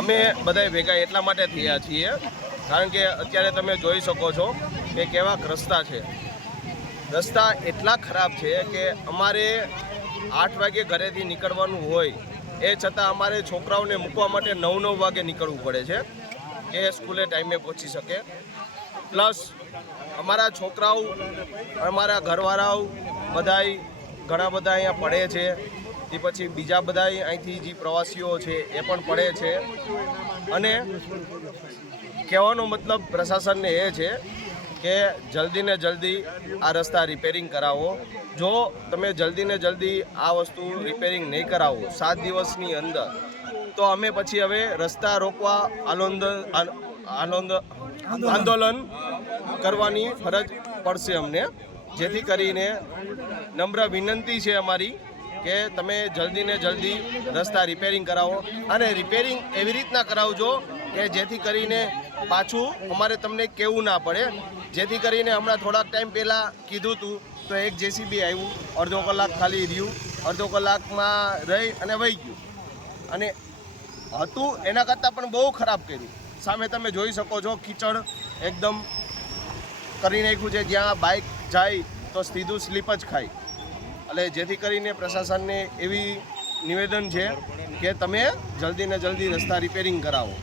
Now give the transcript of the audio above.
અમે બધા ભેગા એટલા માટે થયા છીએ કારણ કે અત્યારે તમે જોઈ શકો છો કે કેવા રસ્તા છે. રસ્તા એટલા ખરાબ છે કે અમારે 8 વાગે ઘરેથી નીકળવાનું હોય એ છતાં અમારે છોકરાઓને મૂકવા માટે 9 વાગે નીકળવું પડે છે કે સ્કૂલે ટાઈમે પહોંચી શકે. પ્લસ અમારા છોકરાઓ અમારા ઘરવાળાઓ બધાય ઘણા બધા અહીંયા પડે છે. તે પછી બીજા બધા અહીંથી જે પ્રવાસીઓ છે એ પણ પડે છે. અને કહેવાનો મતલબ પ્રશાસનને એ છે કે જલ્દી ને જલ્દી આ રસ્તા રિપેરિંગ કરાવો. જો તમે જલ્દી ને જલ્દી આ વસ્તુ રિપેરિંગ નહીં કરાવો 7 દિવસની અંદર તો અમે પછી હવે રસ્તા રોકવા આંદોલન કરવાની ફરજ પડશે અમને. જેથી કરીને નમ્ર વિનંતી છે અમારી કે તમે જલ્દી ને જલ્દી રસ્તા રિપેરિંગ કરાવો અને રિપેરિંગ એવી રીતના કરાવજો કે જેથી કરીને પાછું અમારે તમને કહેવું ના પડે. જેથી કરીને હમણાં થોડાક ટાઈમ પહેલાં કીધું હતું તો એક જેસીબી આવ્યું, અડધો કલાક ખાલી રહ્યું, અડધો કલાકમાં રહી અને વહી ગયું અને હતું એના કરતાં પણ બહુ ખરાબ કર્યું. સામે તમે જોઈ શકો છો કીચડ એકદમ કરી નાખ્યું છે. જ્યાં બાઇક જાય તો સીધું સ્લીપ જ ખાય. એટલે જેથી કરીને પ્રશાસનને એવી નિવેદન છે કે તમે જલ્દી ને જલ્દી રસ્તા રિપેરિંગ કરાવો.